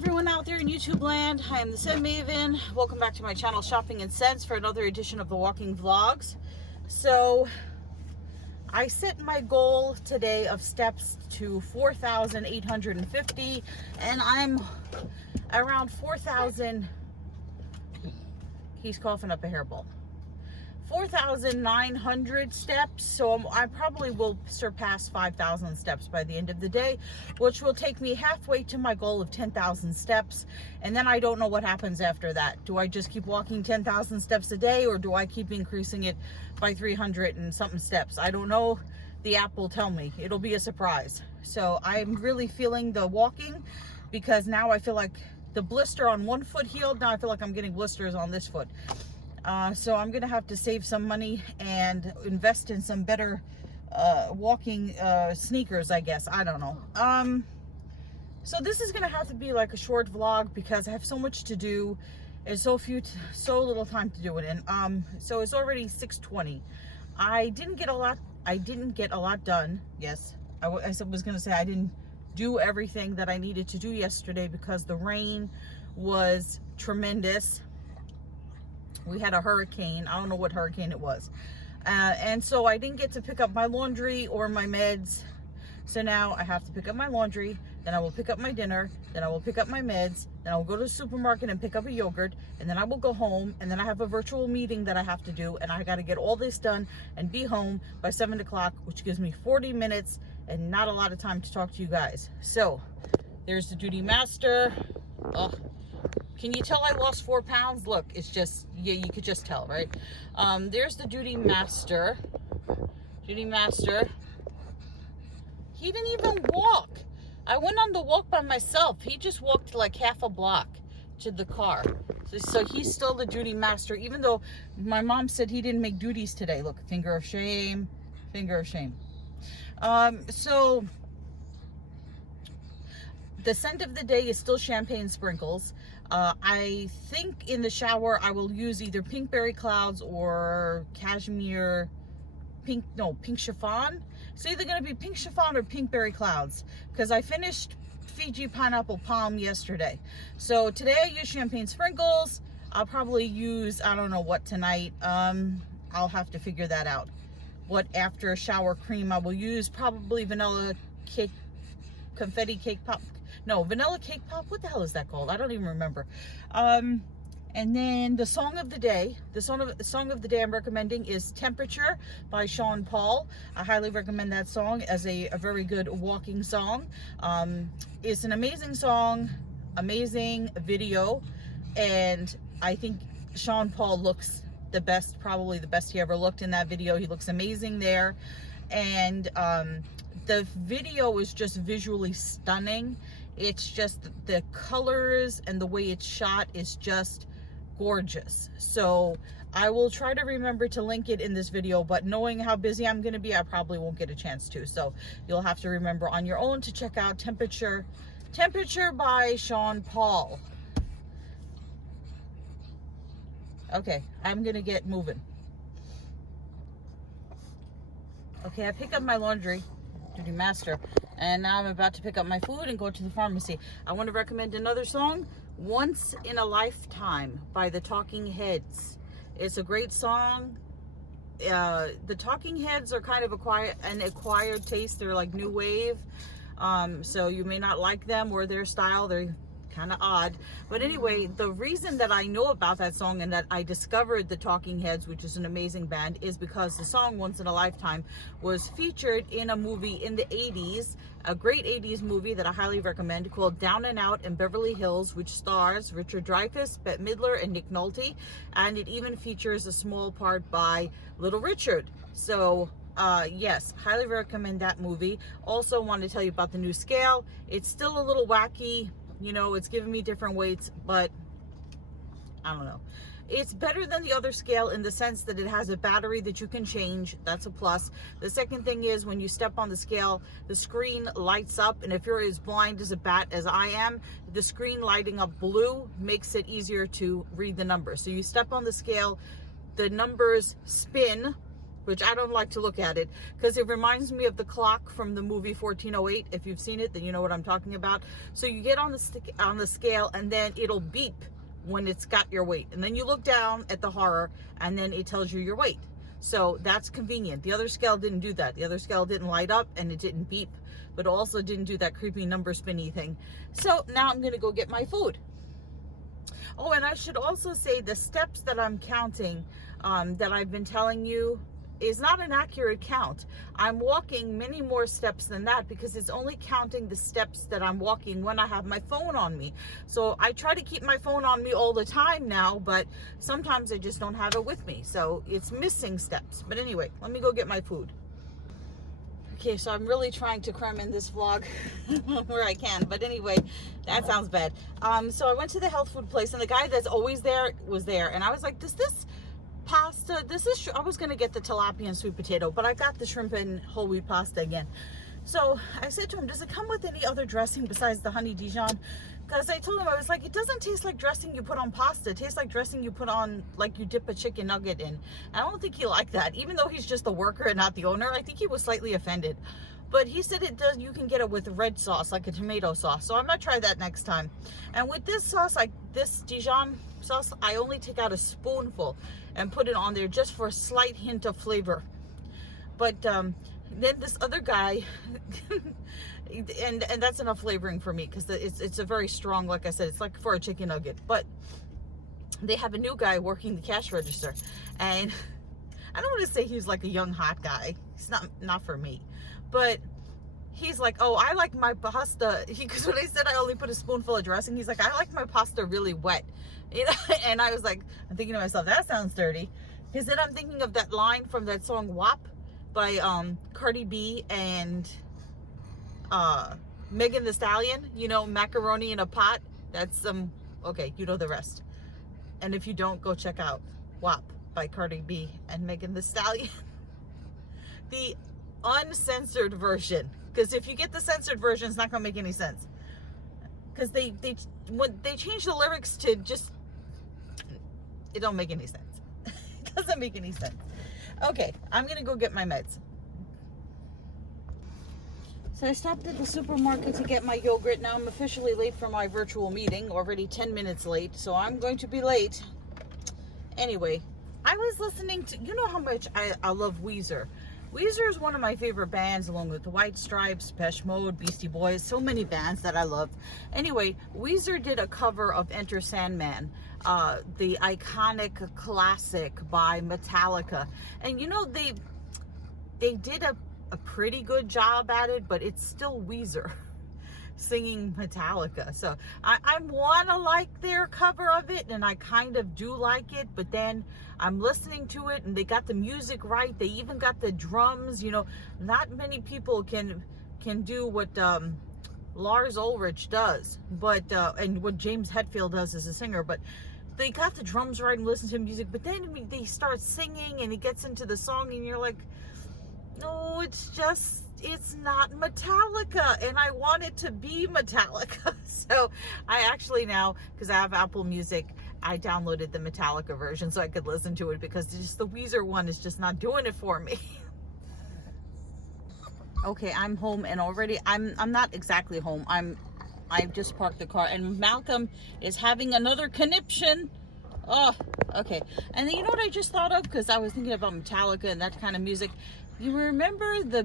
everyone out there in YouTube land. I am the Scent Maven. Welcome back to my channel, Shopping and Scents, for another edition of the Walking Vlogs. So I set my goal today of steps to 4,850, and I'm around 4,000. He's coughing up a hairball. 4,900 steps, so I probably will surpass 5,000 steps by the end of the day, which will take me halfway to my goal of 10,000 steps. And then I don't know what happens after that. Do I just keep walking 10,000 steps a day, or do I keep increasing it by 300 and something steps? I don't know. The app will tell me. It'll be a surprise. So I'm really feeling the walking, because now I feel like the blister on one foot healed. Now I feel like I'm getting blisters on this foot. So I'm gonna have to save some money and invest in some better walking sneakers, I guess. I don't know. So this is gonna have to be like a short vlog, because I have so much to do and so little time to do it in. So it's already 6:20. I didn't get a lot done. Yes, I was gonna say I didn't do everything that I needed to do yesterday because the rain was tremendous. We had a hurricane. I don't know what hurricane it was. And so I didn't get to pick up my laundry or my meds. So now I have to pick up my laundry, then I will pick up my dinner, then I will pick up my meds, then I will go to the supermarket and pick up a yogurt, and then I will go home, and then I have a virtual meeting that I have to do, and I got to get all this done and be home by 7 o'clock, which gives me 40 minutes and not a lot of time to talk to you guys. So there's the Duty Master. Oh, can you tell I lost 4 pounds? Look, it's just, yeah, you could just tell, right? There's the Duty Master. Duty Master. He didn't even walk. I went on the walk by myself. He just walked like half a block to the car. So he's still the Duty Master, even though my mom said he didn't make duties today. Look, finger of shame, finger of shame. So the scent of the day is still champagne sprinkles. I think in the shower I will use either pink berry clouds or cashmere pink chiffon. It's either going to be pink chiffon or pink berry clouds, because I finished Fiji pineapple palm yesterday. So today I use champagne sprinkles. I'll probably use, I don't know what tonight. I'll have to figure that out. What after shower cream I will use, probably vanilla cake, confetti cake pop. No, vanilla cake pop. What the hell is that called? I don't even remember. And then the song of the day. The song of the day I'm recommending is Temperature by Sean Paul. I highly recommend that song as a very good walking song. It's an amazing song, amazing video, and I think Sean Paul looks the best, probably the best he ever looked in that video. He looks amazing there. And the video is just visually stunning. It's just the colors and the way it's shot is just gorgeous. So I will try to remember to link it in this video, but knowing how busy I'm going to be, I probably won't get a chance to. So you'll have to remember on your own to check out Temperature by Sean Paul. Okay, I'm going to get moving. Okay, I pick up my laundry, Duty Master, and now I'm about to pick up my food and go to the pharmacy. I want to recommend another song, Once in a Lifetime by the Talking Heads. It's a great song. The Talking Heads are kind of an acquired taste. They're like new wave. So you may not like them or their style. They're kind of odd, but anyway, the reason that I know about that song and that I discovered the Talking Heads, which is an amazing band, is because the song Once in a Lifetime was featured in a movie in the 80s, a great 80s movie that I highly recommend, called Down and Out in Beverly Hills, which stars Richard Dreyfuss, Bette Midler, and Nick Nolte, and it even features a small part by Little Richard. So yes, highly recommend that movie. Also want to tell you about the new scale. It's still a little wacky. You know, it's giving me different weights, but I don't know. It's better than the other scale in the sense that it has a battery that you can change. That's a plus. The second thing is when you step on the scale, the screen lights up. And if you're as blind as a bat as I am, the screen lighting up blue makes it easier to read the numbers. So you step on the scale, the numbers spin, which I don't like to look at it because it reminds me of the clock from the movie 1408. If you've seen it, then you know what I'm talking about. So you get on the scale, and then it'll beep when it's got your weight, and then you look down at the horror, and then it tells you your weight. So that's convenient. The other scale didn't do that. The other scale didn't light up, and it didn't beep, but also didn't do that creepy number spinny thing. So now I'm gonna go get my food. Oh, and I should also say the steps that I'm counting, that I've been telling you, is not an accurate count. I'm walking many more steps than that because it's only counting the steps that I'm walking when I have my phone on me. So I try to keep my phone on me all the time now, but sometimes I just don't have it with me. So it's missing steps. But anyway, let me go get my food. Okay, so I'm really trying to cram in this vlog where I can. But anyway, that sounds bad. So I went to the health food place, and the guy that's always there was there. And I was like, does this pasta, I was gonna get the tilapia and sweet potato, but I got the shrimp and whole wheat pasta again. So I said to him, does it come with any other dressing besides the honey Dijon? Because I told him, I was like, it doesn't taste like dressing you put on pasta. It tastes like dressing you put on, like you dip a chicken nugget in. I don't think he liked that, even though he's just the worker and not the owner. I think he was slightly offended. But he said it does, you can get it with red sauce, like a tomato sauce. So I'm gonna try that next time. And with this sauce, this Dijon sauce, I only take out a spoonful and put it on there just for a slight hint of flavor. But then this other guy, and that's enough flavoring for me because it's a very strong, like I said, it's like for a chicken nugget. But they have a new guy working the cash register, and I don't want to say he's like a young hot guy. It's not for me, but he's like, oh, I like my pasta. Because when I said I only put a spoonful of dressing, he's like, I like my pasta really wet. You know? And I was like, I'm thinking to myself, that sounds dirty. Because then I'm thinking of that line from that song WAP by Cardi B and Megan Thee Stallion. You know, macaroni in a pot. That's okay, you know the rest. And if you don't, go check out WAP by Cardi B and Megan Thee Stallion. The uncensored version. Because if you get the censored version, it's not gonna make any sense. Because when they change the lyrics to just, it don't make any sense. It doesn't make any sense. Okay, I'm gonna go get my meds. So I stopped at the supermarket to get my yogurt. Now I'm officially late for my virtual meeting, already 10 minutes late, so I'm going to be late. Anyway, I was listening to, you know how much I love Weezer. Weezer is one of my favorite bands, along with the White Stripes, Depeche Mode, Beastie Boys, so many bands that I love. Anyway, Weezer did a cover of Enter Sandman, the iconic classic by Metallica. And you know, they did a pretty good job at it, but it's still Weezer singing Metallica. So I want to like their cover of it, and I kind of do like it, but then I'm listening to it and they got the music right. They even got the drums. You know, not many people can do what Lars Ulrich does, but and what James Hetfield does as a singer, but they got the drums right and listen to music. But then they start singing and he gets into the song and you're like, no, it's not Metallica, and I want it to be Metallica. So I actually now, because I have Apple Music, I downloaded the Metallica version so I could listen to it, because just the Weezer one is just not doing it for me. Okay, I'm home, and already I'm not exactly home. I've just parked the car, and Malcolm is having another conniption. Oh, okay. And then you know what I just thought of, because I was thinking about Metallica and that kind of music. You remember the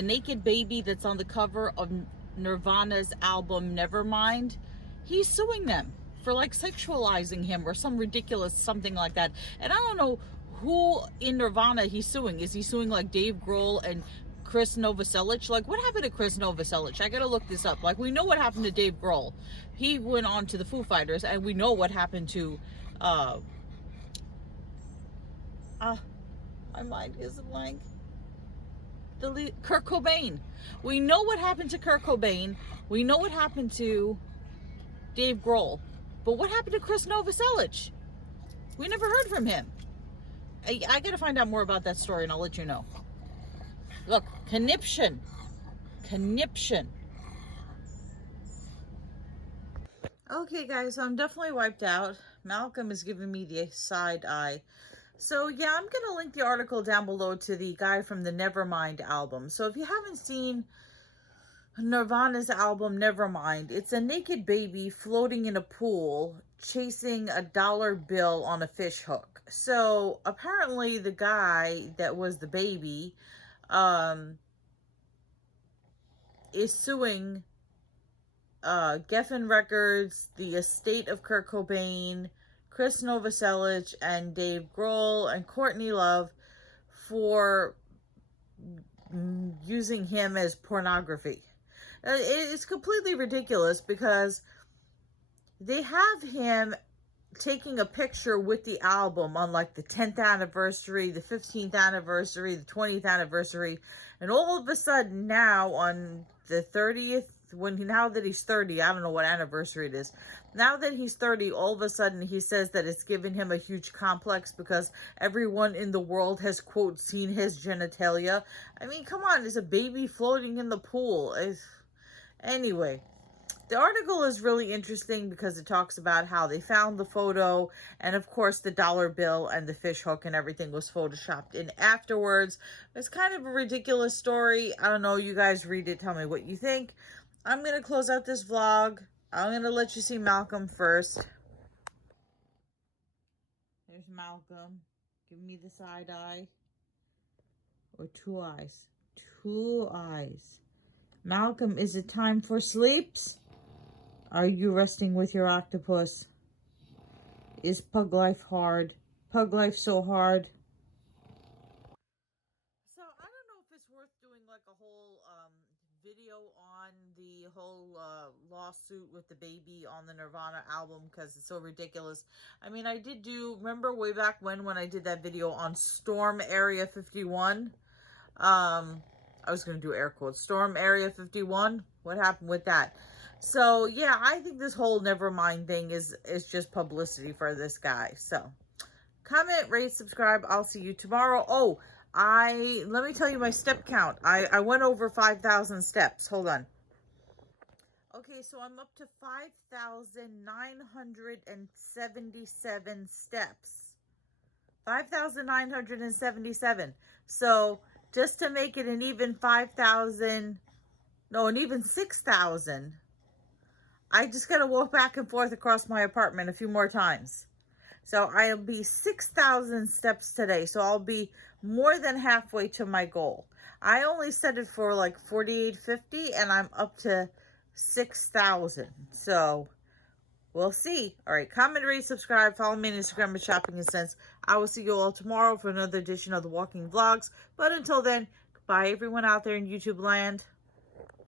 naked baby that's on the cover of Nirvana's album Nevermind? He's suing them for like sexualizing him or some ridiculous something like that. And I don't know who in Nirvana he's suing. Is he suing like Dave Grohl and Chris Novoselic? Like, what happened to Chris Novoselic? I gotta look this up. Like, we know what happened to Dave Grohl. He went on to the Foo Fighters, and we know what happened to my mind is blank. Kurt Cobain. We know what happened to Kurt Cobain. We know what happened to Dave Grohl. But what happened to Chris Novoselic? We never heard from him. I gotta find out more about that story, and I'll let you know. Look, conniption. Okay, guys, so I'm definitely wiped out. Malcolm is giving me the side eye. So yeah, I'm going to link the article down below to the guy from the Nevermind album. So if you haven't seen Nirvana's album Nevermind, it's a naked baby floating in a pool chasing a dollar bill on a fish hook. So apparently the guy that was the baby is suing Geffen Records, the estate of Kurt Cobain, Chris Novoselic, and Dave Grohl, and Courtney Love for using him as pornography. It's completely ridiculous because they have him taking a picture with the album on like the 10th anniversary, the 15th anniversary, the 20th anniversary, and all of a sudden now on the 30th, now that he's 30, I don't know what anniversary it is. Now that he's 30, all of a sudden he says that it's given him a huge complex because everyone in the world has, quote, seen his genitalia. I mean, come on, there's a baby floating in the pool. Anyway, the article is really interesting because it talks about how they found the photo, and of course the dollar bill and the fish hook and everything was photoshopped in afterwards. It's kind of a ridiculous story. I don't know, you guys read it, tell me what you think. I'm going to close out this vlog. I'm going to let you see Malcolm first. There's Malcolm. Give me the side eye. Or two eyes. Two eyes. Malcolm, is it time for sleeps? Are you resting with your octopus? Is pug life hard? Pug life so hard? So I don't know if it's worth doing like a whole video on the whole lawsuit with the baby on the Nirvana album because it's so ridiculous. I mean, I did remember way back when I did that video on Storm Area 51? I was going to do air quotes. Storm Area 51? What happened with that? So, yeah, I think this whole Nevermind thing is just publicity for this guy. So, comment, rate, subscribe. I'll see you tomorrow. Oh, let me tell you my step count. I went over 5,000 steps. Hold on. Okay, so I'm up to 5,977 steps. 5,977. So, just to make it an even 5,000, no, an even 6,000, I just got to walk back and forth across my apartment a few more times. So I'll be 6,000 steps today. So I'll be more than halfway to my goal. I only set it for like 4,850 and I'm up to 6,000. So we'll see. All right. Comment, rate, subscribe. Follow me on Instagram at Shopping and Sense. I will see you all tomorrow for another edition of the Walking Vlogs. But until then, goodbye everyone out there in YouTube land.